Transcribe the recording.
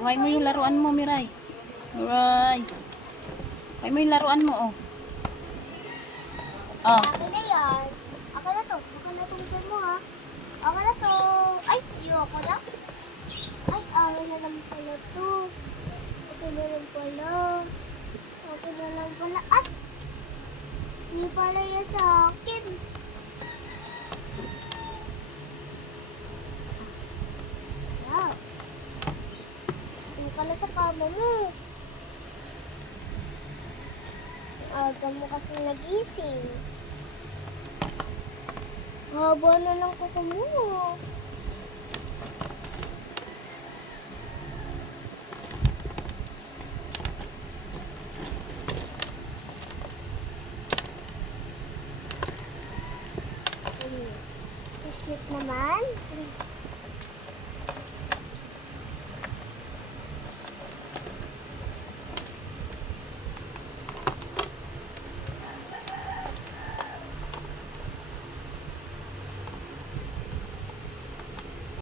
Kuhain mo yung laruan mo, Miray. Miray. Kuhain mo yung laruan mo, oh. Oh. Akin na yan. Akin na to. Akin na tong dyan mo, ha. Akin na to. Ay, ayoko na. Ay, akin na lang pala to. Akin na lang pala. Akin na lang pala. Ay! Hindi pala yan sa akin. Wow. Hindi ka na sa kama mo. Aga mo kasi nagising. Haba na lang kuko mo.